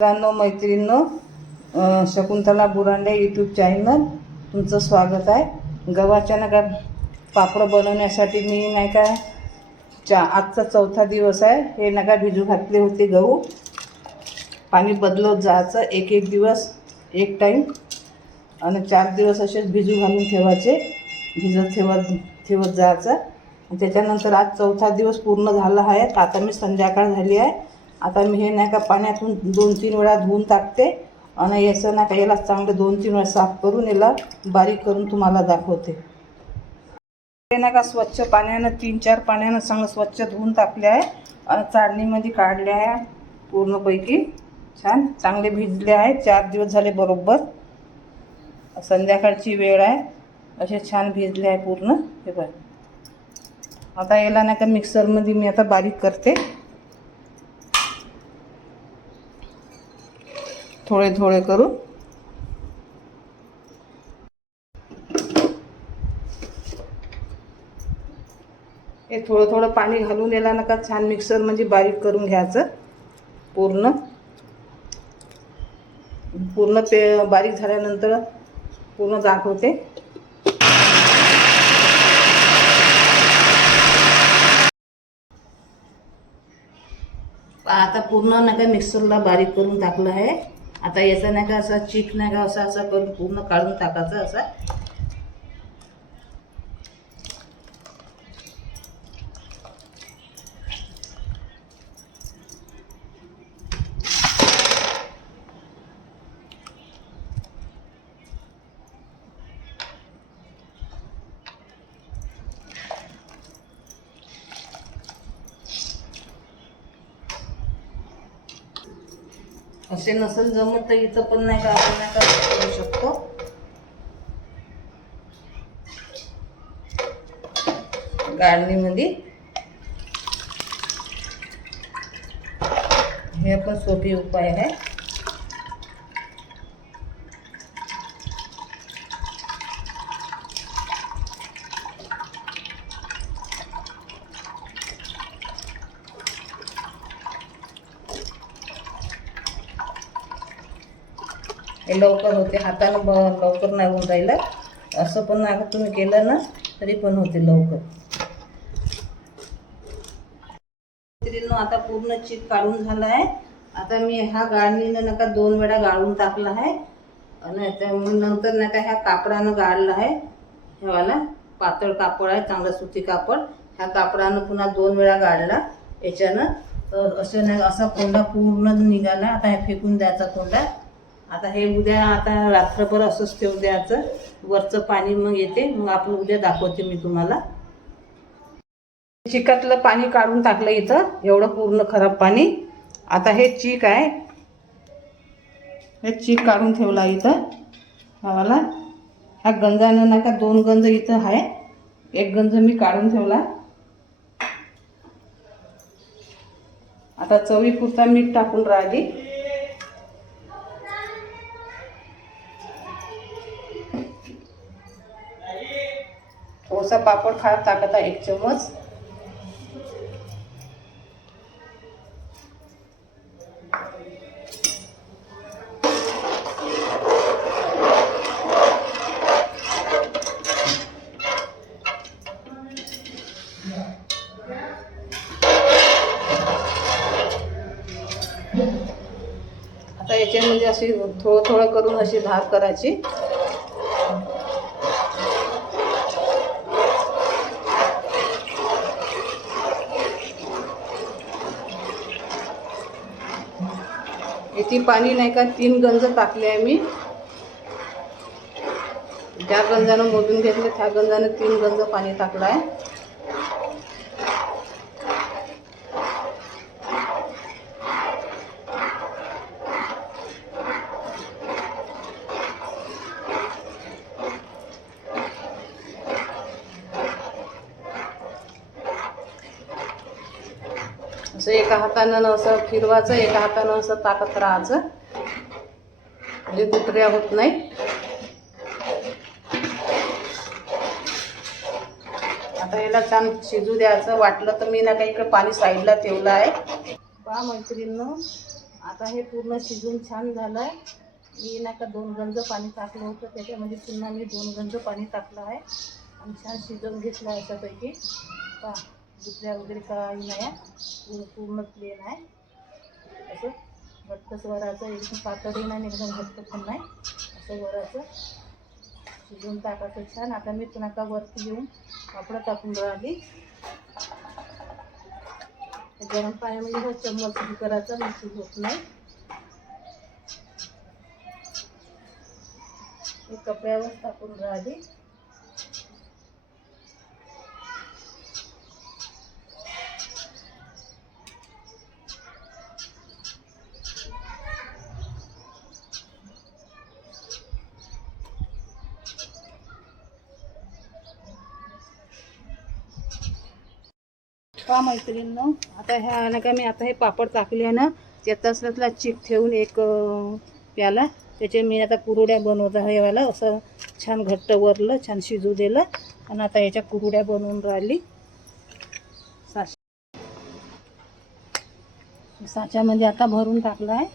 मित्रांनो मैत्रिणींनो Shakuntala Burande YouTube channel तुमचं स्वागत आहे. गव्हाच्या ना का पापड बनवण्यासाठी मी नाही का चा आजचा चौथा दिवस आहे. हे नका भिजू घातले होते गहू. पाणी बदलत जायचं एक एक दिवस एक टाईम आणि चार दिवस असेच भिजू घालून ठेवायचे. भिजत ठेवत ठेवत जायचं. त्याच्यानंतर आज चौथा दिवस पूर्ण झाला आहे. आता मी संध्याकाळ झाली आहे. आता मी हे नाही का पाण्यातून दोन तीन वेळा धुवून टाकते. आणि याचं नाही का याला चांगलं दोन तीन वेळा साफ करून याला बारीक करून तुम्हाला दाखवते. हे नाही का स्वच्छ पाण्यानं तीन चार पाण्यानं चांगलं स्वच्छ धुवून टाकले आहे. आणि चाळणीमध्ये काढले आहे पूर्णपैकी. छान चांगले भिजले आहे. चार दिवस झाले बरोबर. संध्याकाळची वेळ आहे. असे छान भिजले आहे पूर्ण. हे बघ. आता याला नाही का मिक्सरमध्ये मी आता बारीक करते. थोडे थोडे करून. हे थोडं थोडं पाणी घालून याला नका छान मिक्सर म्हणजे बारीक करून घ्यायचं पूर्ण. पूर्ण पे बारीक झाल्यानंतर पूर्ण दाखवते. आता पूर्ण नका मिक्सरला बारीक करून टाकलं आहे. आता याचा नाही का असा चीक नाही का असा असा करून पूर्ण काढून टाकायचा असा. असे नसेल जमत तर इथं पण नाही का आपण नाही का करू शकतो. गाळणीमध्ये हे पण सोपी उपाय आहे. हे लवकर होते हातानं ब लवकर नाही होऊन राहिलं. असं पण नाही तुम्ही केलं ना तरी पण होते लवकर. आता पूर्ण चीक काढून झाला आहे. आता मी हा गाळणीनं नका दोन वेळा गाळून टाकला आहे. आणि त्या नंतर नंतर नका ह्या कापडानं गाळलं आहे. ह्यावाला पातळ कापड आहे चांगलं सुती कापड. ह्या कापडानं पुन्हा दोन वेळा गाळला याच्यानं. तर असं नाही असा कोंडा पूर्ण निघाला. आता हे फेकून द्यायचा कोंडा. आता हे उद्या आता रात्रभर असंच ते द्यायचं. वरचं पाणी मग येते. मग आपण उद्या दाखवते मी तुम्हाला. चिकातलं पाणी काढून टाकलं इथं. एवढं पूर्ण खराब पाणी. आता हे चीक आहे. हे चीक काढून ठेवला इथं. हवाला ह्या गंजानं नाही का दोन गंज इथं आहे. एक गंज मी काढून ठेवला. आता चवीपुरता मीठ टाकून राहिली. थोडासा पापड खार ताकत आहे एक चमच. आता याच्यामध्ये अशी थोडं थोडं करून अशी धार करायची. किती पाणी नाही का तीन गंज टाकले आहे मी. ज्या गंजानं मोजून घेतले त्या गंजानं तीन गंज पाणी टाकलं आहे. असं एका हातानं असं फिरवायचं एका हातानं असं ताकत राहायचं. म्हणजे गुटऱ्या होत नाही. आता याला छान शिजू द्यायचं. वाटलं तर मी ना काही इकडे पाणी साईडला ठेवलं आहे. पहा मैत्रिणीनं आता हे पूर्ण शिजून छान झालं आहे मी ना का दोन गंज पाणी टाकलं होतं. त्याच्यामध्ये पुन्हा मी दोन गंज पाणी टाकलं आहे. आणि छान शिजवून घेतलं आहे अशापैकी पा दुसऱ्या वगैरे काही नाही आहे. पूर्ण पूर्ण प्लेन आहे. असं घट्टच वराचं एकदम पातळी नाही एकदम घट्ट पण नाही. असं वराचं शिजवून टाकायचं छान. आता मी पुन्हा का वरती घेऊन पापडं टाकून राहिली. गरम पाण्यामध्ये हो चम्मच हे करायचा मिक्स होत नाही. कपड्यावर टाकून राहिली. पहा मैत्रिणींनो? आता ह्या ना का मी आता हे पापड टाकले आहे ना त्याचाच त्यातला चीक ठेवून एक प्याला. त्याचे मी आता कुरुड्या बनवत आहे वाला असं छान घट्ट वरलं छान शिजू दिलं. आणि आता याच्या कुरुड्या बनवून राहिली. साचा साच्यामध्ये आता भरून टाकलं आहे.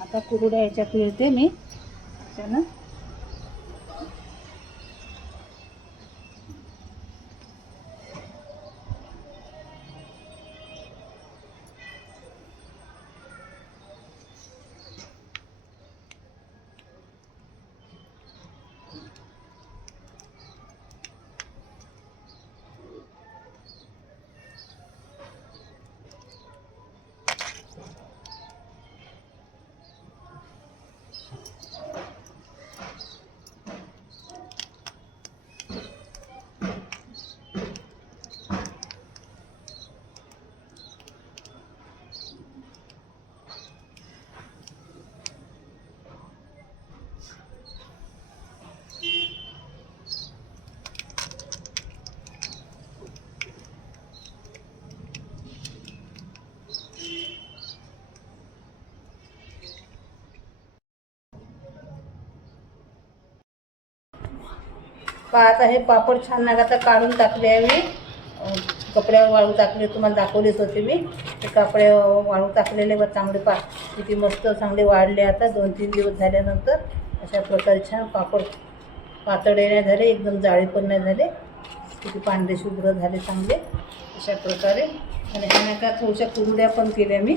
आता कुरुड्या याच्यात पिळते मी. त्याच्यानं आता हे पापड छान नाही आता काढून टाकले आहे मी. कपड्यावर वाळू टाकले तुम्हाला दाखवलेच होते मी. ते कपडे वाळू टाकलेले व चांगले पा किती मस्त चांगले वाढले आता दोन तीन दिवस झाल्यानंतर. अशा प्रकारे छान पापड पातळे नाही झाले एकदम जाळे पण नाही झाले. किती पांढरे शुभ्र झाले चांगले. अशा प्रकारे. आणि ह्या नाही का थोड्याशा कुरड्या पण केल्या मी.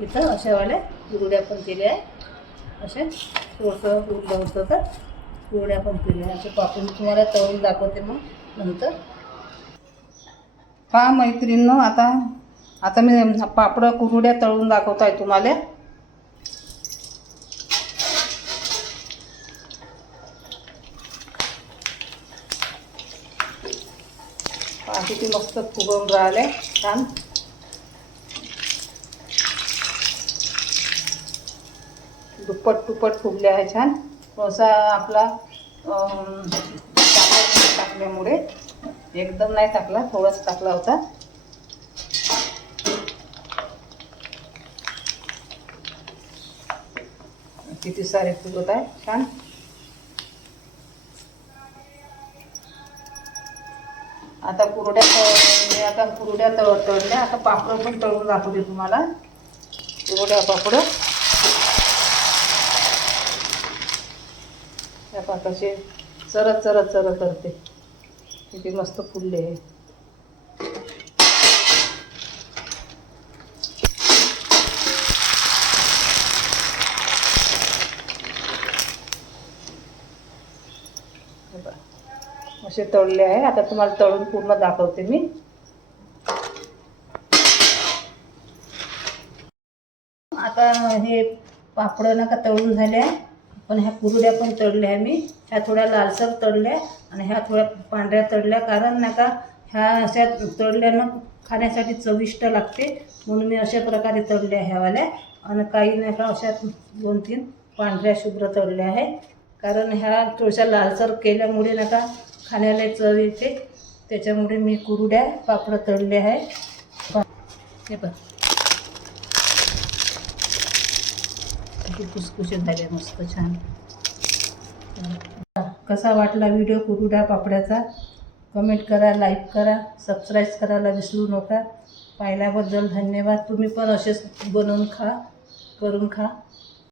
इथं अशावाल्या कुरड्या पण केल्या आहे. अशा थोडंसं उरलं होतं तर कुरड्या पण केल्या असे पापड तुम्हाला तळून दाखवते मग नंतर. पहा मैत्रिणींनो आता आता मी पापडं कुरड्या तळून दाखवत आहे तुम्हाला किती मस्त फुगवून राहिले. छान. दुप्पट तुप्पट फुगले आहे छान. थोडासा आपला टाकल्यामुळे एकदम नाही टाकला थोडाच टाकला होता. किती सारे फुगत आहे छान. आता कुरड्या तळ- मी आता कुरड्या तळ तळल्या आता पापड पण तळून दाखवते तुम्हाला. कुरड्या पापड. त्या असे चरत चरत चरत करते. किती मस्त फुलले आहे हे असे तळले आहे. आता तुम्हाला तळून पूर्ण दाखवते मी. आता हे पापड नका तळून झाले. आहे पण ह्या कुरड्या पण तळल्या आहे मी. ह्या थोड्या लालसर तळल्या आणि ह्या थोड्या पांढऱ्या तळल्या. कारण नका ह्या अशा तळल्यानं खाण्यासाठी चविष्ट लागते. म्हणून मी अशा प्रकारे तळल्या ह्यावाल्या. आणि काही नाही का अशा दोन तीन पांढऱ्या शुभ्र तळल्या आहे. कारण ह्या थोड्याशा लालसर केल्यामुळे नका खाण्याला चव येते. त्याच्यामुळे मी कुरड्या पापड तळले आहे. हे पण किती कुसकुशीत झाले मस्त छान. कसा वाटला व्हिडिओ कुरुडा पापड्याचा? कमेंट करा लाईक करा सबस्क्राईब करायला विसरू नका. पाहिल्याबद्दल धन्यवाद. तुम्ही पण असेच बनवून खा करून खा.